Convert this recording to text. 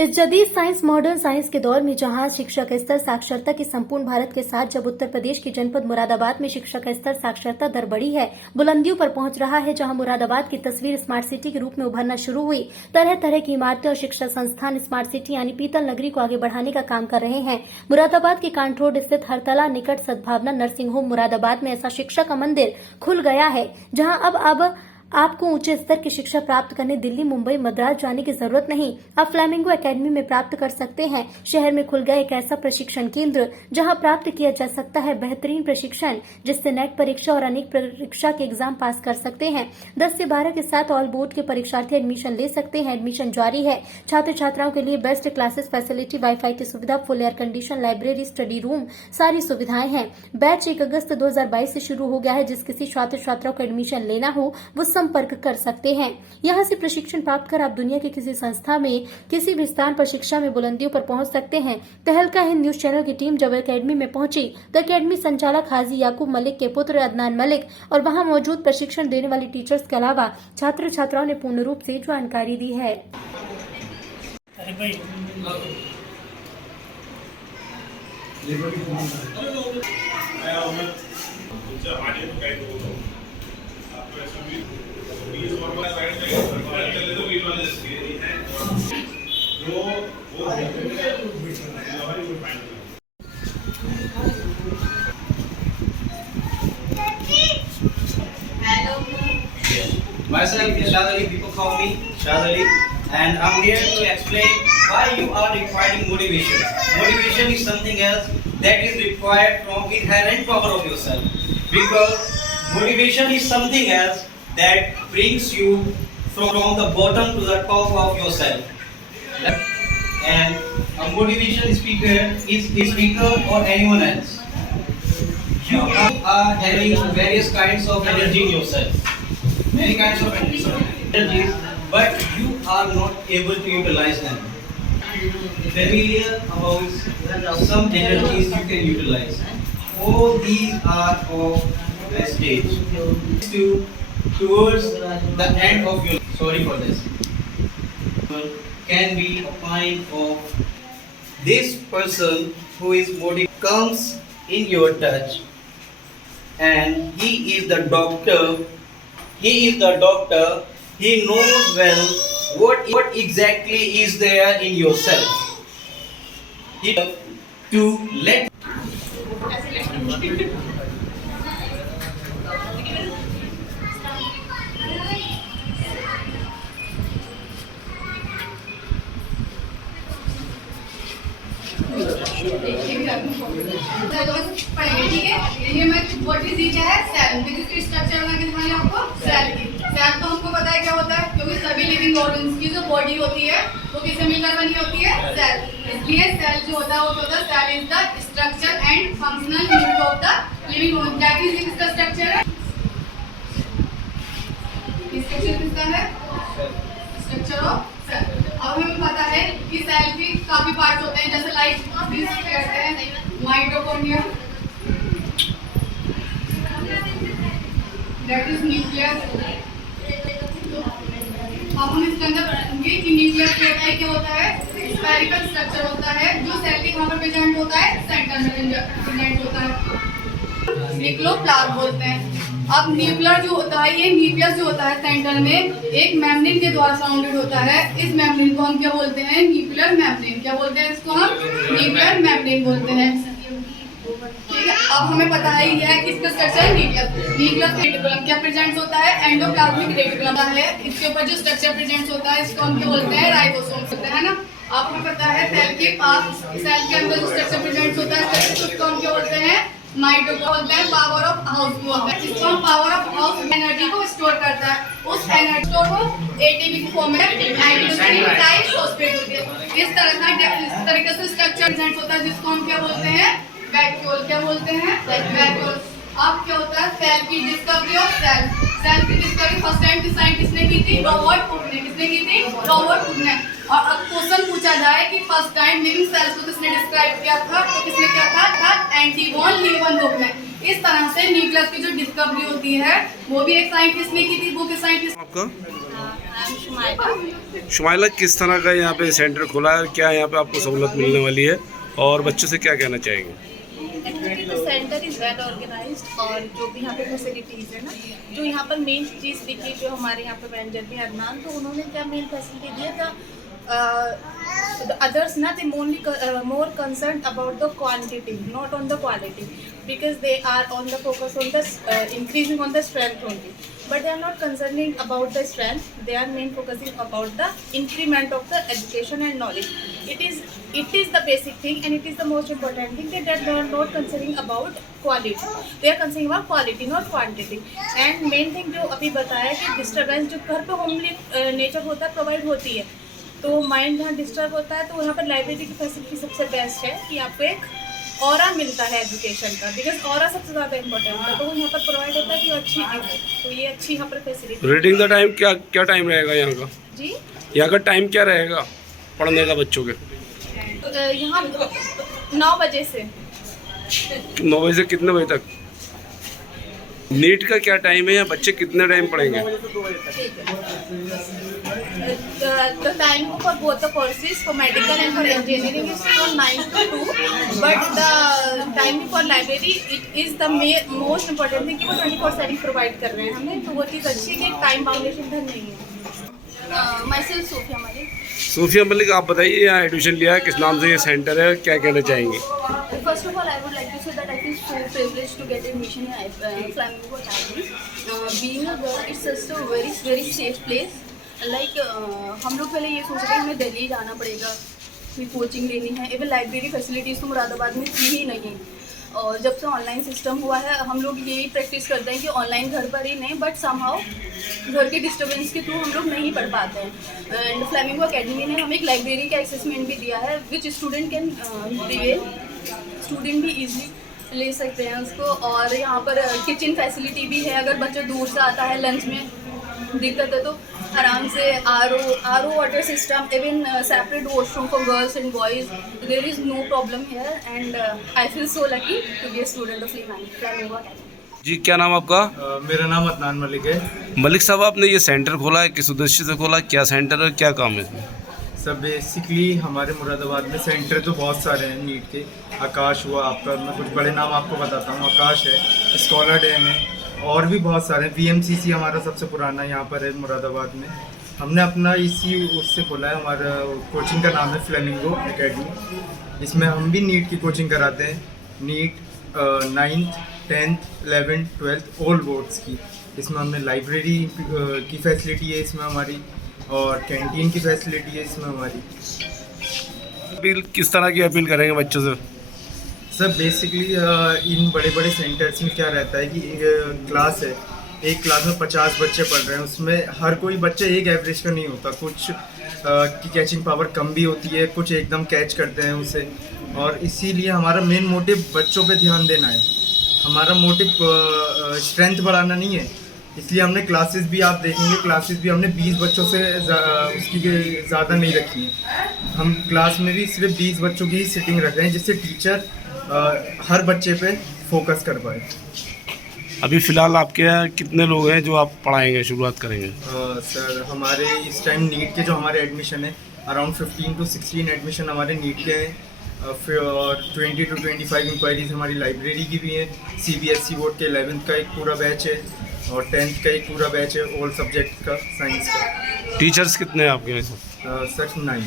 इस जदीद science modern science के दौर में जहां शिक्षा का स्तर साक्षरता की संपूर्ण भारत के साथ जब उत्तर प्रदेश के जनपद मुरादाबाद में शिक्षा का स्तर साक्षरता दर बढ़ी है, बुलंदियों पर पहुंच रहा है, जहां मुरादाबाद की तस्वीर स्मार्ट सिटी के रूप में उभरना शुरू हुई। तरह तरह की इमारतें और शिक्षा संस्थान स्मार्ट सिटी यानी पीतल नगरी को आगे बढ़ाने का काम कर रहे हैं। मुरादाबाद के कांट रोड स्थित हरतला निकट सद्भावना नर्सिंग होम मुरादाबाद में ऐसा शिक्षा का मंदिर खुल गया है, जहां अब आपको ऊंचे स्तर की शिक्षा प्राप्त करने दिल्ली, मुंबई, मद्रास जाने की जरूरत नहीं। आप फ्लेमिंगो एकेडमी में प्राप्त कर सकते हैं। शहर में खुल गया एक ऐसा प्रशिक्षण केंद्र जहां प्राप्त किया जा सकता है बेहतरीन प्रशिक्षण, जिससे नेट परीक्षा और अनेक परीक्षा के एग्जाम पास कर सकते हैं। 10 से 12 के साथ ऑल बोर्ड के परीक्षार्थी एडमिशन ले सकते हैं। एडमिशन जारी है। छात्र छात्राओं के लिए बेस्ट क्लासेस फैसिलिटी, वाईफाई की सुविधा, full air condition library, study room, सारी सुविधाएं हैं। बैच 1 अगस्त 2022 से शुरू हो गया है। जिस किसी छात्र छात्राओं को एडमिशन लेना हो वो संपर्क कर सकते हैं। यहां से प्रशिक्षण प्राप्त कर आप दुनिया के किसी संस्था में किसी भी स्थान पर शिक्षा में बुलंदियों पर पहुंच सकते हैं। तहलका हिंद न्यूज चैनल की टीम जब एकेडमी में पहुंची तो एकेडमी संचालक हाजी याकूब मलिक के पुत्र अदनान मलिक और वहां मौजूद प्रशिक्षण देने वाली टीचर्स के अलावा छात्र छात्राओं ने पूर्ण रूप से जानकारी दी है। Myself is Shad Ali, people call me Shad Ali, and I'm here to explain why you are requiring motivation. Motivation is something else that is required from inherent power of yourself, because motivation is something else that brings you from the bottom to the top of yourself. And a motivation speaker is a speaker or anyone else. You are having various kinds of energy in yourself. Many kinds of energies, but you are not able to utilize them. Familiar about some energies you can utilize. All these are of a stage towards the end of your. Sorry for this. Can be a kind of this person who is motivated comes in your touch, and he is the doctor. He is the doctor. He knows well what exactly is there in yourself. He to let. ठीक है, ये मैं what is each है cell, जिसकी structure बना के दिखाएंगे आपको सेल की। सेल तो हमको पता है क्या होता है, क्योंकि सभी लिविंग ऑर्गन्स की जो बॉडी होती है वो किससे मिलकर बनी होती है, सेल। इसलिए सेल जो होता है वो होता है cell is the structure and functional unit of the living organ. That is इसका स्ट्रक्चर है, स्ट्रक्चर किसका है, स्ट्रक्चर ऑफ सेल। अब हमें पता है कि सेल के काफी पार्ट्स होते हैं, जैसे लाइक दिस कहते हैं माइटोकॉन्ड्रिया, दैट इज न्यूक्लियस। अब हम इसके अंदर पढ़ेंगे कि न्यूक्लियस क्या होता है। स्फेरिकल स्ट्रक्चर होता है जो सेल के कहाँ पर प्रेजेंट होता है, सेंटर में प्रेजेंट होता है, न्यूक्लियोप्लास्ट बोलते हैं। अब न्यूक्लियर जो होता है, ये न्यूक्लियस जो होता है सेंटर में एक मेम्ब्रेन के द्वारा सराउंडेड होता है। इस मेम्ब्रेन को हम क्या बोलते हैं, न्यूक्लियर मेम्ब्रेन। क्या बोलते हैं इसको हम, न्यूक्लियर मेम्ब्रेन बोलते हैं। ठीक है, अब हमें पता है ये है किसका स्ट्रक्चर है, न्यूक्लियस। न्यूक्लियस रेटिकुलम क्या प्रेजेंट होता है, एंडोप्लाज्मिक रेटिकुलम है। इसके ऊपर जो स्ट्रक्चर प्रेजेंट होता है इसको हम क्या बोलते हैं, राइबोसोम बोलते हैं ना। अब हमें पता है सेल के पास, सेल के अंदर जो स्ट्रक्चर प्रेजेंट होता है उसको हम क्या बोलते हैं, माइटोकॉन्ड्रिया बोलते हैं। पावर ऑफ हाउस बोलते हैं, इसको हम पावर ऑफ हाउस एनर्जी को स्टोर करता है। उस एनर्जी को एटीपी के फॉर्म में हाइड्रोजन ट्राइफॉस्फेट होती है। इस तरीके से स्ट्रक्चर प्रेजेंट होता है, जिसको हम क्या बोलते हैं, वैक्यूल। क्या बोलते हैं, वैक्यूल। अब क्या होता है, सेल की डिस्कवरी ऑफ सेल। सेल की डिस्कवरी फर्स्ट टाइम किस साइंटिस्ट ने की थी, रॉबर्ट हुक ने। किसने की थी, रॉबर्ट हुक ने। और अब क्वेश्चन पूछा जाए कि फर्स्ट टाइम लिविंग सेल्स को किसने डिस्क्राइब किया था, तो किसने किया था एंटी वॉन लीeuwenhoek ने। इस तरह से न्यूक्लियस की जो डिस्कवरी होती है वो भी एक साइंटिस्ट ने की थी। वो किस साइंटिस्ट, आपका आई एम शुमाइला। शुमाइला, किस तरह का यहाँ पे सेंटर खुला है, क्या यहाँ पे आपको सहूलत मिलने वाली है और बच्चों से क्या कहना चाहेंगे? Actually the centre is well organised और जो भी यहाँ पे फैसिलिटीज़ है ना, जो यहाँ पर मेन चीज़ दिखी जो हमारे यहाँ पे मैनेजर भी अदनान, तो उन्होंने क्या मेन फैसिलिटी दिया था, the others na they more concerned about the quantity, not on the quality, because they are on the focus on the increasing on the strength only, but they are not concerning about the strength, they are main focusing about the increment of the education and knowledge. It is the basic thing and it is the most important thing, that they are not concerning about quality, they are concerning about quality not quantity. And main thing जो अभी बताया कि disturbance जो घर पे homely nature होता है provide होती है, तो माइंड जहाँ डिस्टर्ब होता है तो यहाँ पर लाइब्रेरी की फैसिलिटी सबसे बेस्ट है कि आपको एक ऑरा मिलता है एजुकेशन का, बिकॉज ऑरा सबसे ज़्यादा इंपॉर्टेंट है, तो वो यहाँ पर प्रोवाइड होता है कि वो अच्छी है, तो ये अच्छी यहाँ पर फैसिलिटी। रीडिंग द टाइम क्या टाइम रहेगा यहाँ का? जी, यहाँ का टाइम क्या रहेगा पढ़ने का बच्चों के? यहाँ 9 बजे से 9 बजे से कितने बजे तक? नीट का क्या टाइम है, या बच्चे कितने टाइम पढ़ेंगे? The time for both the courses, for medical and for engineering, is from 9 to 2. But the time for library, it is the most important thing कि वो 24/7 प्रोवाइड कर रहे हैं हमें, तो वो चीज़ अच्छी है कि टाइम बाउंडेशन इधर नहीं है। Myself Sophia Malik. सूफिया मलिक, आप बताइए यहाँ एडमिशन लिया है, किस नाम से ये सेंटर है, क्या कहना चाहेंगे? First of all, I would like to say that I feel so privileged to get admission in Flamingo Academy. Being a girl, it's just a very safe place. Like हम लोग पहले ये सोच रहे हैं हमें दिल्ली जाना पड़ेगा, फिर कोचिंग लेनी है, इवन लाइब्रेरी फैसिलिटीज़ तो मुरादाबाद में थी ही नहीं, और जब से ऑनलाइन सिस्टम हुआ है हम लोग यही प्रैक्टिस करते हैं कि ऑनलाइन घर पर ही नहीं, बट समहाउ घर के डिस्टर्बेंस के थ्रू हम लोग नहीं पढ़ पाते हैं। एंड फ्लेमिंगो एकेडमी ने हमें एक लाइब्रेरी का असेसमेंट भी दिया है, which student can prevail, student भी ईजिली ले सकते हैं उसको। और यहाँ पर किचन फैसिलिटी भी है, अगर बच्चा दूर से आता है लंच में दिक्कत है तो आराम से R O water system, even separate washroom for girls and boys, there is no problem here and I feel so lucky to be a student of Flamingo Academy. जी, क्या नाम आपका? मेरा नाम अदनान मलिक है। मलिक साहब, आपने ये सेंटर खोला है, किस उद्देश्य से खोला, क्या सेंटर है, क्या काम है इसमें? सब बेसिकली हमारे मुरादाबाद में सेंटर तो बहुत सारे हैं नीट के। आकाश हुआ आपका, मैं कुछ बड़े नाम आपको बताता हूँ, आकाश है, स्कॉलर डैम है, और भी बहुत सारे। VMCC हमारा सबसे पुराना यहाँ पर है मुरादाबाद में। हमने अपना इसी उससे खोला है, हमारा कोचिंग का नाम है फ्लेमिंगो एकेडमी। इसमें हम भी नीट की कोचिंग कराते हैं, NEET 9th 10th 11th 12th all boards की। इसमें हमने लाइब्रेरी की फैसिलिटी है इसमें हमारी, और कैंटीन की फैसिलिटी है इसमें हमारी। अपील किस तरह की अपील करेंगे बच्चों से? सर बेसिकली इन बड़े बड़े सेंटर्स में क्या रहता है कि क्लास है, एक क्लास में 50 बच्चे पढ़ रहे हैं, उसमें हर कोई बच्चा एक एवरेज का नहीं होता, कुछ की कैचिंग पावर कम भी होती है, कुछ एकदम कैच करते हैं उसे। और इसीलिए हमारा मेन मोटिव बच्चों पे ध्यान देना है, हमारा मोटिव स्ट्रेंथ बढ़ाना नहीं है। इसलिए हमने क्लासेस भी, आप देखेंगे क्लासेस भी हमने 20 बच्चों से उसकी ज़्यादा नहीं रखी है। हम क्लास में भी सिर्फ 20 बच्चों की ही सिटिंग रख रहे हैं, जिससे टीचर हर बच्चे पे फोकस कर पाए। अभी फ़िलहाल आपके यहाँ कितने लोग हैं जो आप पढ़ाएंगे, शुरुआत करेंगे? सर हमारे इस टाइम नीट के जो हमारे एडमिशन है, अराउंड 15 to 16 एडमिशन हमारे नीट के हैं, फिर और 20 to 25 इंक्वायरीज हमारी लाइब्रेरी की भी हैं। CBSE बोर्ड के 11th का एक पूरा बैच है, और 10th का एक पूरा बैच है ऑल सब्जेक्ट का, साइंस का। टीचर्स कितने हैं आपके यहाँ? सर 9।